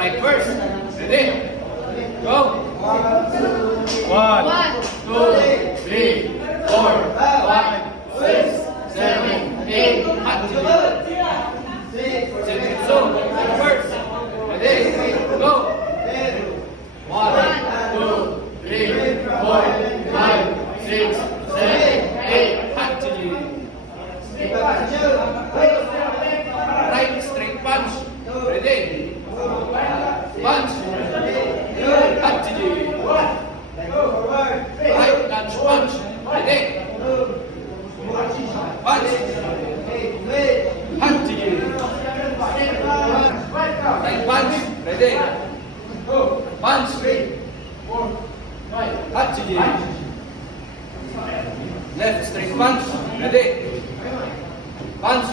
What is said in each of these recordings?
Right first. Ready? Go. 1, 2, 3, 4, 5, 6, 7, 8. Hot to you. So, right first. Ready? Go. 1, 2, 3, 4, 5, 6, 7, 8. Hot to you. Right straight punch. Ready? Punch. Hot to you. Right lunge punch. Ready? Punch. Hot to you. Right punch. Ready? Punch. Hot to you. Left straight punch. Ready? Punch.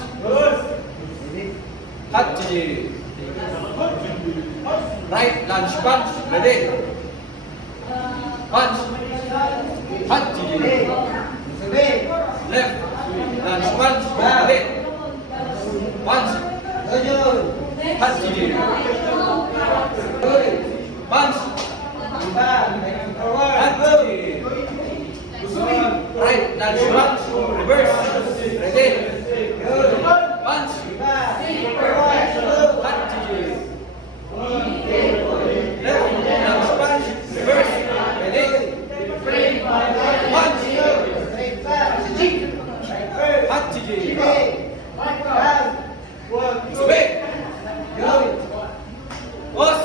Hot to you. Right lunge punch. Ready? Punch. Hot to you. Left lunge punch. Ready? Punch. Hot to you. Punch. Hot to you. Right lunge punch. Reverse. Ready? Punch. Hot to you. Left lunge punch. Reverse. Ready? Punch. Hot to you. Subik. Boss.